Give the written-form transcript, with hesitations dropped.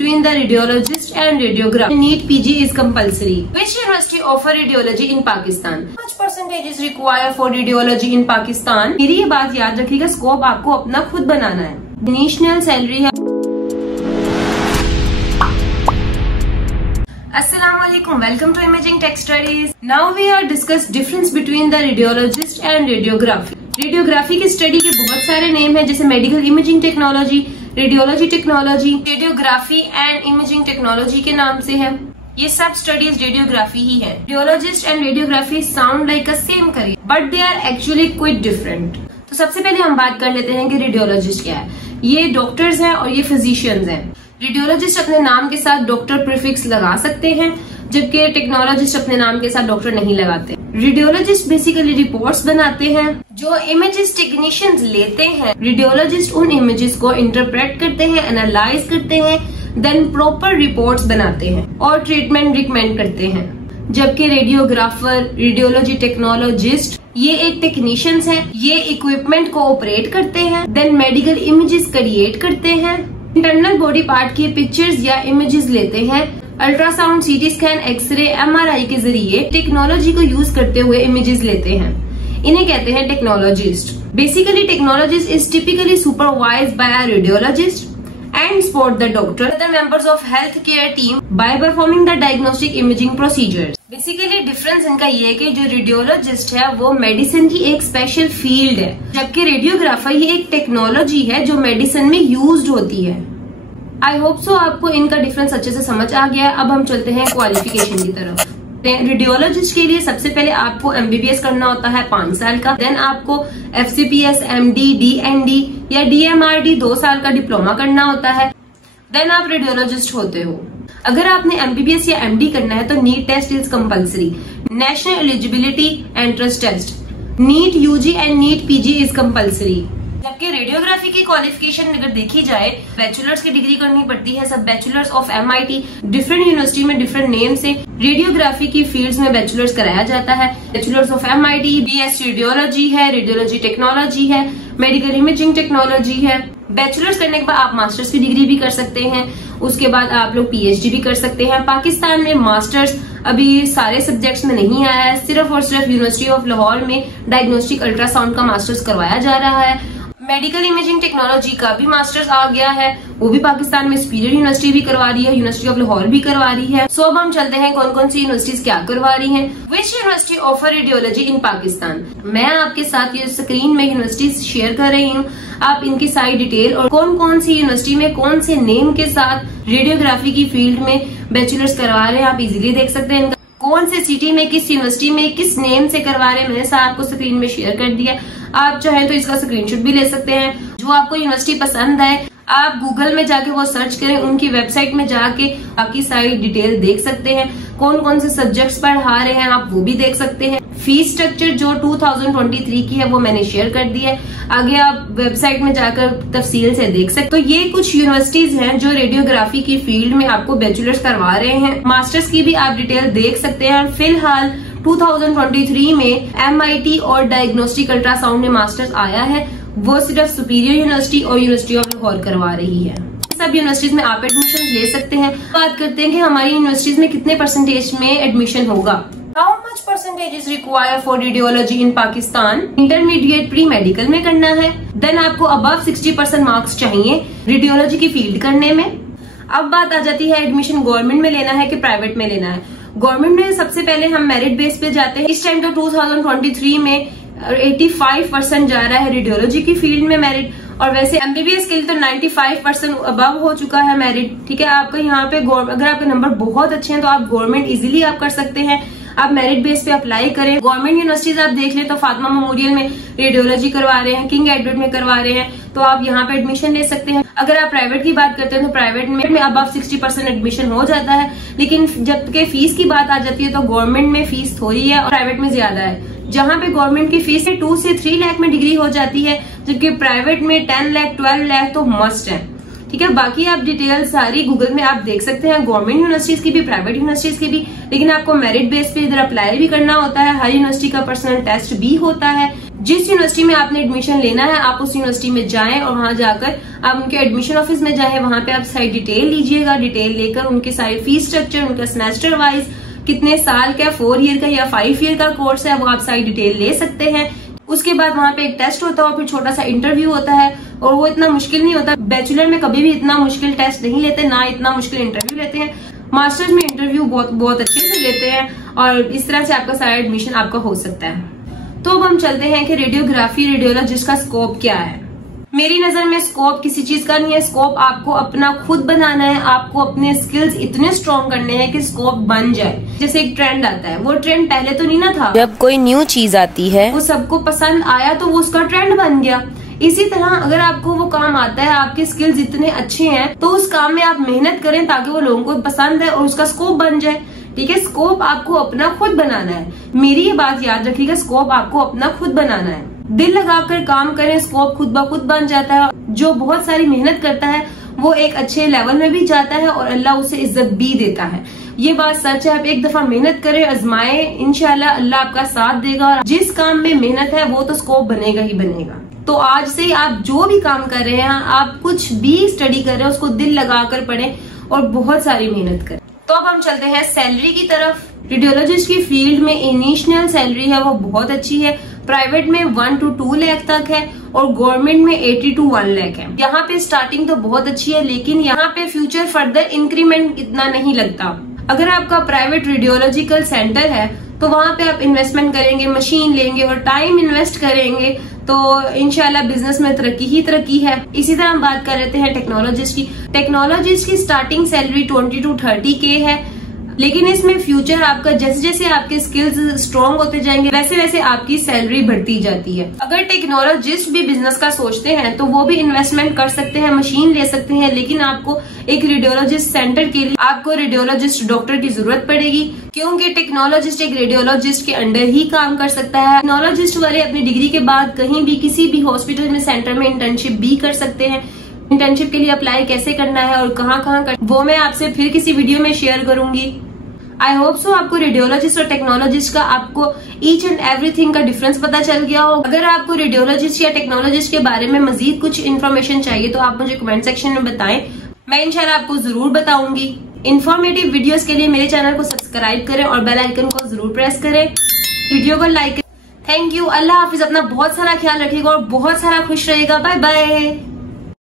between the radiologist and radiographer. NEET PG is compulsory. Which university offer radiology in Pakistan? How much percentage is required for radiology in Pakistan? मेरी ये बात याद रखिएगा, scope आपको अपना खुद बनाना है। नेशनल सैलरी है। Assalamualaikum, welcome to Imaging Tech Studies. Now we are discuss difference between the radiologist and radiography. Radiography की स्टडी के बहुत सारे नेम हैं, जैसे medical imaging technology, radiology technology, radiography and imaging technology के नाम से है। ये सब स्टडीज रेडियोग्राफी ही है। Radiologist and radiography sound like a same career, but they are actually quite different. तो सबसे पहले हम बात कर लेते हैं कि रेडियोलॉजिस्ट क्या है। ये डॉक्टर्स हैं और ये फिजिशियंस हैं। रेडियोलॉजिस्ट अपने नाम के साथ डॉक्टर प्रीफिक्स लगा सकते हैं, जबकि टेक्नोलॉजिस्ट अपने नाम के साथ डॉक्टर नहीं लगाते। रेडियोलॉजिस्ट बेसिकली रिपोर्ट्स बनाते हैं जो इमेजेस टेक्नीशियंस लेते हैं। रेडियोलॉजिस्ट उन इमेजेस को इंटरप्रेट करते हैं, एनालाइज करते हैं, देन प्रॉपर रिपोर्ट्स बनाते हैं और ट्रीटमेंट रिकमेंड करते हैं। जबकि रेडियोग्राफर, रेडियोलॉजी टेक्नोलॉजिस्ट ये एक टेक्नीशियंस हैं। ये इक्विपमेंट को ऑपरेट करते हैं, देन मेडिकल इमेजेस क्रिएट करते हैं, इंटरनल बॉडी पार्ट की पिक्चर्स या इमेजेस लेते हैं, ultrasound, CT scan, x ray, MRI के जरिए टेक्नोलॉजी को यूज करते हुए इमेजेस लेते हैं। इन्हें कहते हैं technologist. Basically technologist is typically supervised by a radiologist and support the doctor, the members of healthcare team by performing the diagnostic imaging procedures. Basically difference इनका ये है कि जो रेडियोलॉजिस्ट है वो मेडिसिन की एक स्पेशल फील्ड है, जबकि रेडियोग्राफर ये एक टेक्नोलॉजी है जो मेडिसिन में यूज्ड होती है। आई होप सो आपको इनका डिफरेंस अच्छे से समझ आ गया है। अब हम चलते हैं क्वालिफिकेशन की तरफ। रेडियोलॉजिस्ट के लिए सबसे पहले आपको एमबीबीएस करना होता है 5 साल का, देन आपको एफसीपीएस, एमडी, डीएनडी या डीएमआरडी 2 साल का डिप्लोमा करना होता है, देन आप रेडियोलॉजिस्ट होते हो। अगर आपने एमबीबीएस या एमडी करना है तो NEET test is compulsory. National eligibility entrance test, NEET UG and NEET PG is compulsory. जबकि रेडियोग्राफी की क्वालिफिकेशन अगर देखी जाए, बैचलर्स की डिग्री करनी पड़ती है। सब bachelors of MIT, different university में डिफरेंट नेम से रेडियोग्राफी की फील्ड्स में बैचलर्स कराया जाता है। Bachelors of MIT, BS radiology है, रेडियोलॉजी टेक्नोलॉजी है, मेडिकल इमेजिंग टेक्नोलॉजी है। बैचलर्स करने के बाद आप मास्टर्स की डिग्री भी कर सकते हैं, उसके बाद आप लोग पीएचडी भी कर सकते हैं। पाकिस्तान में मास्टर्स अभी सारे सब्जेक्ट्स में नहीं आया है, सिर्फ और सिर्फ यूनिवर्सिटी ऑफ लाहौर में डायग्नोस्टिक अल्ट्रासाउंड का मास्टर्स करवाया जा रहा है। मेडिकल इमेजिंग टेक्नोलॉजी का भी मास्टर्स आ गया है, वो भी पाकिस्तान में सुपीरियर यूनिवर्सिटी भी करवा रही है, यूनिवर्सिटी ऑफ लाहौर भी करवा रही है। सो अब हम चलते हैं कौन कौन सी यूनिवर्सिटीज क्या करवा रही हैं। विच यूनिवर्सिटी ऑफर रेडियोलॉजी इन पाकिस्तान। मैं आपके साथ ये स्क्रीन में यूनिवर्सिटीज शेयर कर रही हूँ। आप इनकी सारी डिटेल और कौन कौन सी यूनिवर्सिटी में कौन से नेम के साथ रेडियोग्राफी की फील्ड में बैचलर्स करवा रहे हैं आप इजीली देख सकते हैं। कौन से सिटी में, किस यूनिवर्सिटी में, किस नेम से करवा रहे हैं, मैंने आपको स्क्रीन में शेयर कर दिया। आप चाहें तो इसका स्क्रीनशॉट भी ले सकते हैं। जो आपको यूनिवर्सिटी पसंद है आप गूगल में जाके वो सर्च करें, उनकी वेबसाइट में जाके बाकी सारी डिटेल देख सकते हैं। कौन कौन से सब्जेक्ट्स पढ़ा रहे हैं आप वो भी देख सकते हैं। फीस स्ट्रक्चर जो 2023 की है वो मैंने शेयर कर दी है, आगे आप वेबसाइट में जाकर तफसील से देख सकते। तो ये कुछ यूनिवर्सिटीज हैं जो रेडियोग्राफी की फील्ड में आपको बैचलर्स करवा रहे हैं। मास्टर्स की भी आप डिटेल देख सकते हैं। फिलहाल 2023 में एमआईटी और डायग्नोस्टिक अल्ट्रासाउंड में मास्टर्स आया है, वो सिर्फ सुपीरियर यूनिवर्सिटी और यूनिवर्सिटी ऑफ लाहौर करवा रही है। सब यूनिवर्सिटीज में आप एडमिशन ले सकते हैं। बात करते हैं कि हमारी यूनिवर्सिटीज में कितने परसेंटेज में एडमिशन होगा। How much percentage is required for radiology in Pakistan. Intermediate pre medical में करना है, देन आपको अबव 60% मार्क्स चाहिए रेडियोलॉजी की फील्ड करने में। अब बात आ जाती है एडमिशन गवर्नमेंट में लेना है कि प्राइवेट में लेना है। गवर्नमेंट में सबसे पहले हम मेरिट बेस पे जाते हैं। इस टाइम तो 2023 में 85% जा रहा है रेडियोलॉजी की फील्ड में मेरिट, और वैसे एमबीबीएस के लिए तो 95% अबव हो चुका है मेरिट। ठीक है, आपको यहाँ पे अगर आपके नंबर बहुत अच्छे हैं तो आप गवर्नमेंट इजीली आप कर सकते हैं। आप मेरिट बेस पे अप्लाई करें। गवर्नमेंट यूनिवर्सिटीज आप देख लें तो फातिमा मेमोरियल में रेडियोलॉजी करवा रहे हैं, किंग एडवर्ड में करवा रहे हैं, तो आप यहाँ पे एडमिशन ले सकते हैं। अगर आप प्राइवेट की बात करते हैं तो प्राइवेट में अबव 60% एडमिशन हो जाता है, लेकिन जबकि फीस की बात आ जाती है तो गवर्नमेंट में फीस थोड़ी है और प्राइवेट में ज्यादा है। जहाँ पे गवर्नमेंट की फीस 2 से 3 लाख में डिग्री हो जाती है, जबकि प्राइवेट में 10 लाख 12 लाख तो मस्ट है। ठीक है, बाकी आप डिटेल सारी गूगल में आप देख सकते हैं, गवर्नमेंट यूनिवर्सिटीज की भी, प्राइवेट यूनिवर्सिटीज की भी। लेकिन आपको मेरिट बेस पे इधर अप्लाई भी करना होता है। हर यूनिवर्सिटी का पर्सनल टेस्ट भी होता है। जिस यूनिवर्सिटी में आपने एडमिशन लेना है आप उस यूनिवर्सिटी में जाएं और वहां जाकर आप उनके एडमिशन ऑफिस में जाएं, वहां पे आप सारी डिटेल लीजिएगा। डिटेल लेकर उनके सारे फीस स्ट्रक्चर, उनका सेमेस्टर वाइज कितने साल का, 4 ईयर का या 5 ईयर का कोर्स है, वो आप सारी डिटेल ले सकते हैं। उसके बाद वहां पे एक टेस्ट होता है और फिर छोटा सा इंटरव्यू होता है और वो इतना मुश्किल नहीं होता। बैचलर में कभी भी इतना मुश्किल टेस्ट नहीं लेते, ना इतना मुश्किल इंटरव्यू लेते हैं। मास्टर्स में इंटरव्यू बहुत अच्छे से लेते हैं और इस तरह से आपका सारा एडमिशन आपका हो सकता है। तो अब हम चलते हैं कि रेडियोलॉजिस्ट का स्कोप क्या है। मेरी नजर में स्कोप किसी चीज का नहीं है। स्कोप आपको अपना खुद बनाना है, आपको अपने स्किल्स इतने स्ट्रॉन्ग करने हैं कि स्कोप बन जाए। जैसे एक ट्रेंड आता है, वो ट्रेंड पहले तो नहीं ना था, जब कोई न्यू चीज आती है वो सबको पसंद आया तो वो उसका ट्रेंड बन गया। इसी तरह अगर आपको वो काम आता है, आपके स्किल्स इतने अच्छे हैं, तो उस काम में आप मेहनत करें ताकि वो लोगों को पसंद है और उसका स्कोप बन जाए। ठीक है, स्कोप आपको अपना खुद बनाना है। मेरी ये बात याद रखिएगा, स्कोप आपको अपना खुद बनाना है। दिल लगाकर काम करें, स्कोप खुद ब खुद बन जाता है। जो बहुत सारी मेहनत करता है वो एक अच्छे लेवल में भी जाता है और अल्लाह उसे इज्जत भी देता है। ये बात सच है। आप एक दफा मेहनत करें, आजमाएं, इंशाल्लाह अल्लाह आपका साथ देगा। और जिस काम में मेहनत है वो तो स्कोप बनेगा ही बनेगा। तो आज से आप जो भी काम कर रहे हैं, आप कुछ भी स्टडी कर रहे हैं, उसको दिल लगाकर पढ़ें और बहुत सारी मेहनत करें। तो अब हम चलते हैं सैलरी की तरफ। रेडियोलॉजिस्ट की फील्ड में इनिशियल सैलरी है वो बहुत अच्छी है। प्राइवेट में 1 to 2 लाख तक है और गवर्नमेंट में 80 to 1 लाख है। यहाँ पे स्टार्टिंग तो बहुत अच्छी है, लेकिन यहाँ पे फ्यूचर फर्दर इंक्रीमेंट इतना नहीं लगता। अगर आपका प्राइवेट रेडियोलॉजिकल सेंटर है तो वहां पे आप इन्वेस्टमेंट करेंगे, मशीन लेंगे और टाइम इन्वेस्ट करेंगे तो इंशाल्लाह बिजनेस में तरक्की ही तरक्की है। इसी तरह हम बात कर लेते हैं टेक्नोलॉजिस्ट की। टेक्नोलॉजिस्ट की स्टार्टिंग सैलरी 20 to 30K है, लेकिन इसमें फ्यूचर आपका जैसे जैसे आपके स्किल्स स्ट्रांग होते जाएंगे वैसे वैसे आपकी सैलरी बढ़ती जाती है। अगर टेक्नोलॉजिस्ट भी बिजनेस का सोचते हैं तो वो भी इन्वेस्टमेंट कर सकते हैं, मशीन ले सकते हैं, लेकिन आपको एक रेडियोलॉजिस्ट सेंटर के लिए आपको रेडियोलॉजिस्ट डॉक्टर की जरूरत पड़ेगी, क्योंकि टेक्नोलॉजिस्ट एक रेडियोलॉजिस्ट के अंडर ही काम कर सकता है। टेक्नोलॉजिस्ट वाले अपनी डिग्री के बाद कहीं भी किसी भी हॉस्पिटल में, सेंटर में इंटर्नशिप भी कर सकते हैं। इंटर्नशिप के लिए अप्लाई कैसे करना है और कहाँ करना, वो मैं आपसे फिर किसी वीडियो में शेयर करूंगी। आई होप सो आपको रेडियोलॉजिस्ट और टेक्नोलॉजिस्ट का आपको ईच एंड एवरीथिंग का डिफरेंस पता चल गया हो। अगर आपको रेडियोलॉजिस्ट या टेक्नोलॉजिस्ट के बारे में मजीद कुछ इन्फॉर्मेशन चाहिए तो आप मुझे कमेंट सेक्शन में बताएं, मैं इंशाल्लाह आपको जरूर बताऊंगी। इन्फॉर्मेटिव वीडियोस के लिए मेरे चैनल को सब्सक्राइब करें और बेल आइकन को जरूर प्रेस करें, वीडियो को लाइक करें। Thank you. अल्लाह हाफिज। अपना बहुत सारा ख्याल रखिएगा और बहुत सारा खुश रहेगा। Bye bye.